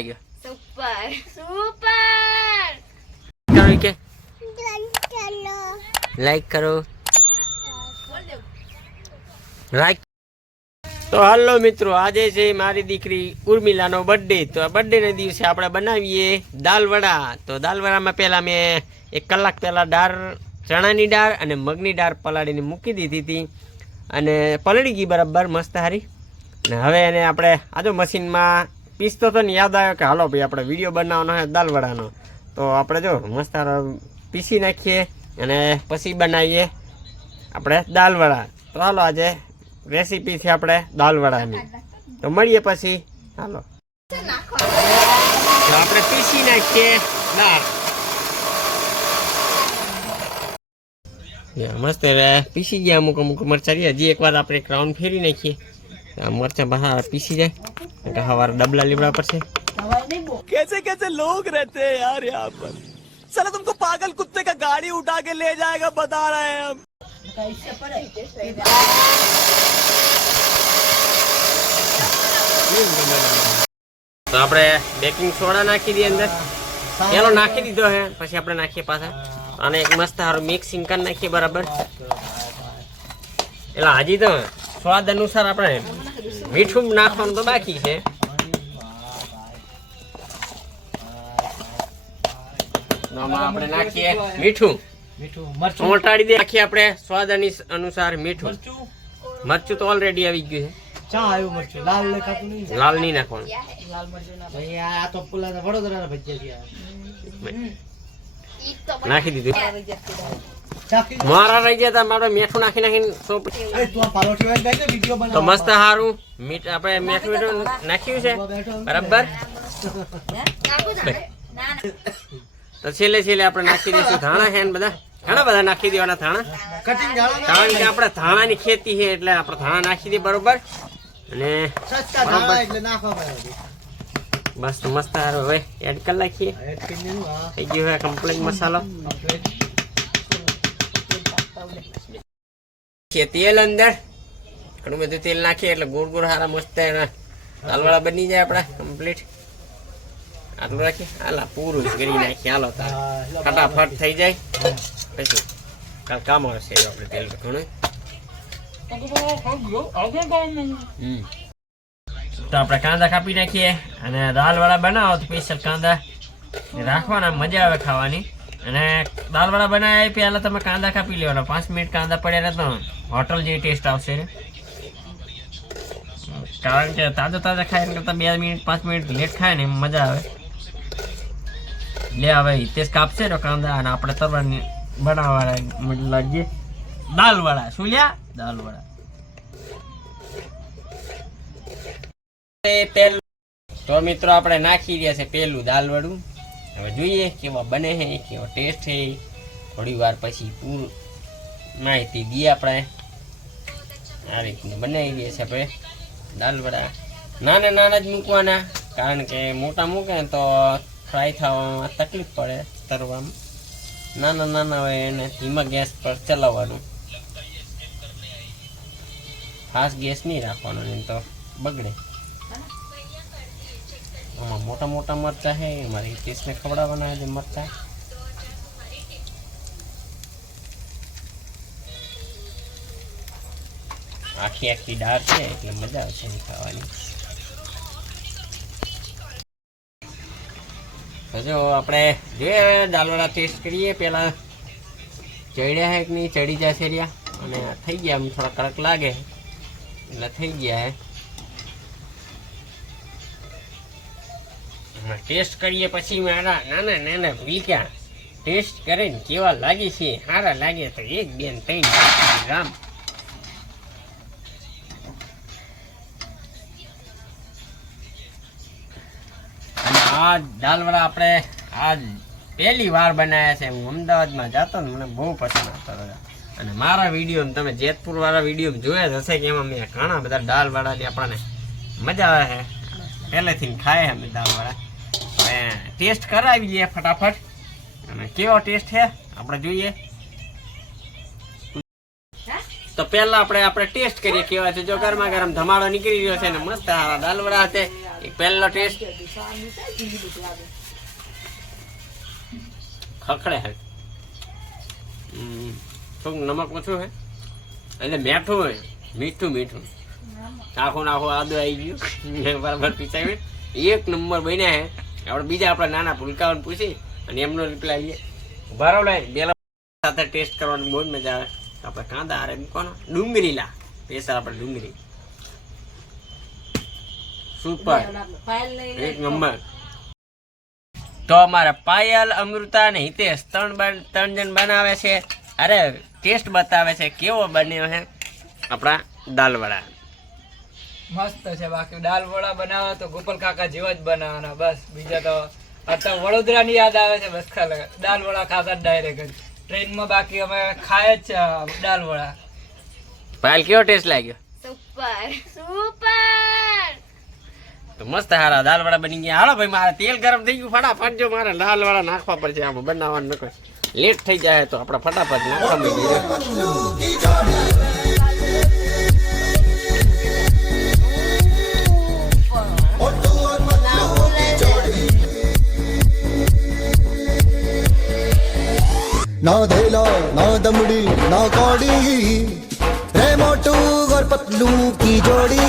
Super super करो के like करो लाइक। तो हलो मित्रों, आज है मारी दीकरी उर्मिलानो बर्थडे। तो आ बर्थडे ने दिवसे આપણે બનાવીએ દાલ વડા। તો દાલ વડામાં પહેલા મેં 1 કલાક પહેલા દાળ, ચણાની દાળ અને મગની દાળ પલાળીને મૂકી દીધી હતી અને પલળી ગઈ બરાબર મસ્ત હારી। ને હવે એને આપણે આજો મશીનમાં પીસતો તો ને યાદ આવ્યો કે હાલો ભાઈ આપણે વિડીયો બનાવવાનો છે દાલ વડાનો। તો આપણે જો મસ્ત પીસી નાખીએ અને પછી બનાવીએ આપણે દાલ વડા। તો હાલો આજે રેસીપી છે આપણે દાલ વડાની। તો મળીએ પછી હાલો। તો આપણે પીસી નાખીએ દાળ। મસ્ત પીસી ગયા અમુક અમુક મરચાં રહ્યા। હજી એકવાર આપણે એક રાઉન્ડ ફેરી નાખીએ મરચાં બહાર પીસી જાય। હવારે ડબલા લીમડા પર છે। कैसे कैसे लोग रहते हैं यार यहाँ पर। साला तुमको पागल कुत्ते का गाड़ी उठा के ले जाएगा बता रहे हैं हम। તો આપણે બેકિંગ સોડા નાખી દઈએ અંદર। પેલો નાખી દીધો છે, પછી આપણે નાખીએ પાછા અને એક મસ્ત સારું મિક્સિંગ કરી નાખીએ બરાબર। એટલે હજી તો સ્વાદ અનુસાર આપણે મીઠું નાખવાનું તો બાકી છે। આપણે નાખીએ મીઠું, મોટાડી દે નાખીએ આપણે સ્વાદ અનુસાર મીઠું। મરચું તો ઓલરેડી આવી ગયું છે। ચા આવ્યું મરચું લાલ દેખાતું નહીં, લાલ નહીં નાખવાનું। લાલ મરચું ના ભાઈ, આ તો પુલા વડોદરાના ભજીયા નાખી દીધું। મારા રહી ગયા તા મારે મીઠું નાખી નાખીને તો મસ્ત સારું મીઠ આપણે મીઠું નાખ્યું છે બરાબર। તો છેલ્લે છેલ્લે આપણે નાખી દઈશું ધાણા છે ને બધા ઘણા બધા નાખી દેવાના ધાણા। કારણ કે આપણે ધાણાની ખેતી છે એટલે આપણે ધાણા નાખી દઈએ બરોબર। અને બસ મસ્ત સારું હવે એડ કરી નાખીએ। થઈ ગયો હવે કમ્પ્લીટ મસાલો। તેલ અંદર ઘણું બધું તેલ નાખીએ એટલે ગોળ ગોળ સારા મસ્ત દાલવાળા બની જાય આપણા કમ્પ્લીટ। આટલું રાખીએ હાલા પૂરું જ કરી નાખીએ હાલો તાર ફટાફટ થઈ જાય પછી કાલ કામ આવશે આપણે તેલ ઘણું। તો આપણે કાંદા કાપી નાખીએ અને દાલવાળા બનાવો તો સ્પેશિયલ કાંદા રાખવાના, મજા આવે ખાવાની। અને દાલવાળા બનાવ્યા પહેલા તમે કાંદા કાપી લેવાના, 5 મિનિટ કાંદા પડ્યા તો હોટલ જેવી ટેસ્ટ આવશે। કારણ કે તાજા તાજા ખાય કરતા 2 મિનિટ 5 મિનિટ લેટ ખાય ને મજા આવે। લે હવે હિતેશ કાપશે ને કાંદા અને આપણે તરવાની બનાવવા લાગીએ દાલવાળા। શું લ્યા દાલવાળા તેલ। તો મિત્રો આપણે નાખી રહ્યા છે પેલું દાલવાળું। હવે જોઈએ કેવા બને છે, કેવો ટેસ્ટ છે। થોડી વાર પછી પૂરું માહિતી દઈએ આપણે। આ રીતનું બનાવી દઈએ છે આપણે દાલવડા। નાના નાના જ મૂકવાના, કારણ કે મોટા મૂકે તો ફ્રાય થવામાં તકલીફ પડે, તરવામાં નાના નાના હોય એને ધીમા ગેસ પર ચલાવવાનું। ફાસ્ટ ગેસ નહીં રાખવાનો નહીં તો બગડે। આમાં મોટા મોટા મરચા છે, મારી ટેસ્ટને ખવડાવવાના છે મરચા। આખી આખી દાળ છે એટલે મજા આવશે ખાવાની। તો જો આપણે જોઈએ દાલવાળા ટેસ્ટ કરીએ પહેલાં ચડ્યા છે કે નહીં, ચડી જાય છે રહ્યા અને થઈ ગયા આમ થોડા કડક લાગે એટલે થઈ ગયા છે। ટેસ્ટ કરીએ પછી મારા નાના નાના ભૂલક્યા ટેસ્ટ કરે ને કેવા લાગે છે। સારા લાગે તો 1 2 3 ગ્રામ। આ દાલવડા આપણે આજ પહેલી વાર બનાવ્યા છે। હું અમદાવાદમાં જતો ને મને બહુ પસંદ આવતો હતો અને મારા વિડીયો તમે જેતપુર વાળા વિડીયો જોયા જ હશે કે એમાં મેં ઘણા બધા દાલવડાથી આપણને મજા આવે છે, પહેલેથી ખાય અમે દાલવડા। હવે ટેસ્ટ કરાવી લઈએ ફટાફટ અને કેવો ટેસ્ટ છે આપણે જોઈએ। તો પહેલા આપણે ટેસ્ટ કરીએ કેવા છે। જો ગરમા ગરમ ધમાડો નીકળી રહ્યો છે ને મસ્ત સારા દાલવડા છે એક પહેલો ટેસ્ટ ખખડે હે થોડુંક નમક ઓછું હે એટલે મીઠું હોય મીઠું મીઠું આખું નાખું આદુ આવી ગયું બરાબર પીસાવી એક નંબર બન્યા હે. આપણે બીજા આપણા નાના પુલકાઓને પૂછી અને એમનો રિપ્લાય લઈએ. બરાબર બેલા સાથે ટેસ્ટ કરવાની બહુ જ મજા આવે. આપણે કાંદા હારે મૂકવાનો ડુંગળી લા સ્પેશિયલ આપણે ડુંગળી સુપર એક નંબર. તો અમારા પાયલ અમૃતા અને હિતેશ ત્રણ જણ બનાવે છે. અરે ટેસ્ટ બતાવે છે કેવો બન્યો છે આપણા દાલવડા. મસ્ત છે. બાકી દાલ વડા બનાવો તો ગોપાલ કાકા જેવા જ બનાવવાના બસ. બીજા તો અત્યારે વડોદરાની યાદ આવે છે બસ. ખાલી દાલ વડા ખાતા ડાયરેક્ટ ટ્રેનમાં. બાકી અમે ખાય જ છે દાલ વડા. પાયલ કેવો ટેસ્ટ લાગ્યો? Super super. તો મસ્ત હારા દાલ વડા બની ગયા. હાલો ભાઈ મારે તેલ ગરમ થઈ ગયું ફટાફટ. જો મારે દાલ વડા નાખવા પડશે. આમાં બનાવવાનું નકો લેટ થઈ જાય તો આપણે ફટાફટ નાખવા માંડીએ. ना धेला ना दमड़ी ना कौड़ी रे मोटू और पतलू की जोड़ी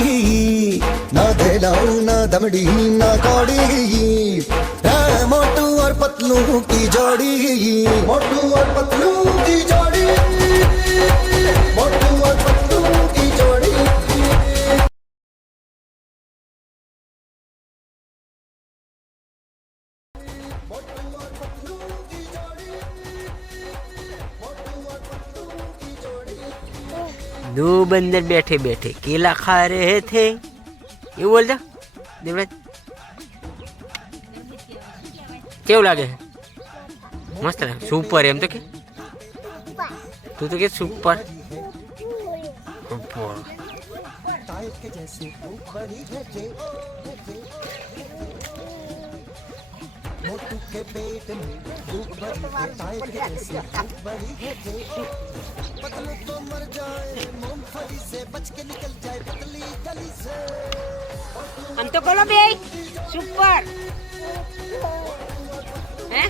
ना धेला ना दमड़ी ना कौड़ी रे मोटू और पतलू की जोड़ी मोटू और पतलू की जोड़ी मोटू और पतलू की जोड़ी दो बंदर बैठे बैठे केला खा रहे थे. ये बोल जा देवराज केव लागे मस्त लागे सुपर एम तो के तू तो के सुपर मोटू के पेट में भूख भरी है ताए के जैसी भूख भरी है पतलू तो मर जाए मूंगफली से बच के निकल जाए पतली गली से. हम तो बोलो बे सुपर हैं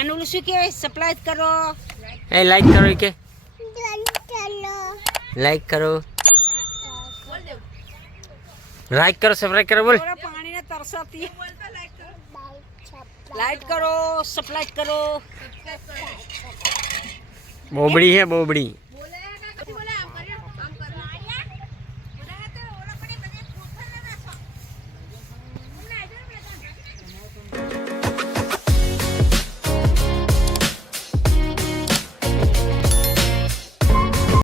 अनुल શું કહેવાય સપ્લાય કરો. ए लाइक करो के लाइक करो लाइक करो सब्सक्राइब करो बोल. પાણીને તરસાતી લાઈટ કરો સપ્લાય કરો. बोबड़ी है बोबड़ी.